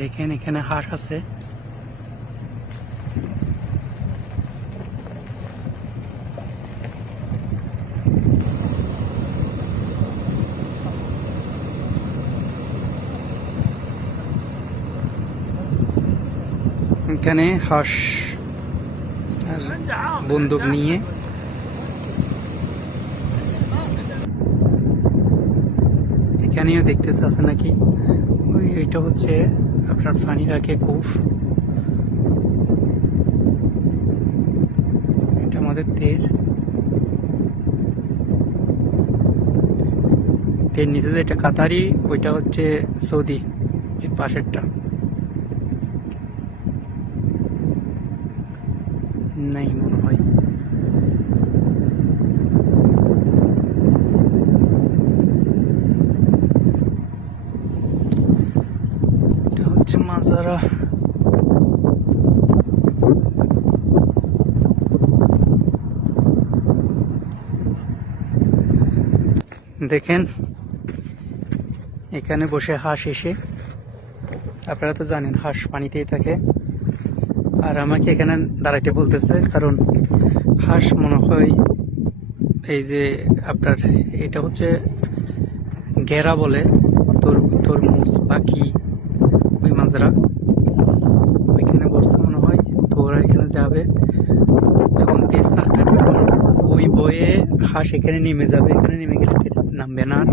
দেখেন এখানে হাঁস আছে। এখানে হাঁস আর বন্দুক নিয়ে এখানেও দেখতেছে আছে নাকি। এটা হচ্ছে আপনার ফানি রাখে কূপ। এটা আমাদের তের নিচে যেটা কাতারি, ওইটা হচ্ছে সৌদি, এর পাশেরটা নাই মনে হয়। এটা হচ্ছে মাজারা। দেখেন এখানে বসে হাঁস এসে, আপনারা তো জানেন হাঁস পানিতেই থাকে, আর আমাকে এখানে দাঁড়াইতে বলতেছে কারণ হাঁস মনে হয় এই যে আপনার এটা হচ্ছে ঘেরা বলে, তরমুজ পাখি ওই মাছরা ওইখানে বসছে মনে হয়। তো ওরা এখানে যাবে, যখন তেজ ছাড়বে তখন ওই বয়ে হাঁস এখানে নেমে যাবে, এখানে নেমে গেলে নামবে না। আর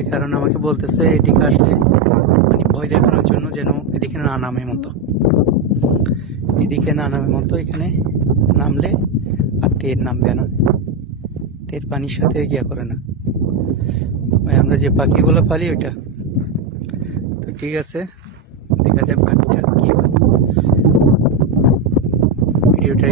এই কারণে আমাকে বলতেছে এদিকে আসলে মানে ভয় দেখানোর জন্য যেন এদিকে না নামে মতো, এদিকে না নামে মতো, এখানে নামলে আর তেল নামবে না, তেল পানির সাথে গিয়া করে না। ওই আমরা যে পাখিগুলো পালি ওইটা। তো ঠিক আছে, দেখা যাক পাখিটা কি হয়। ভিডিওটা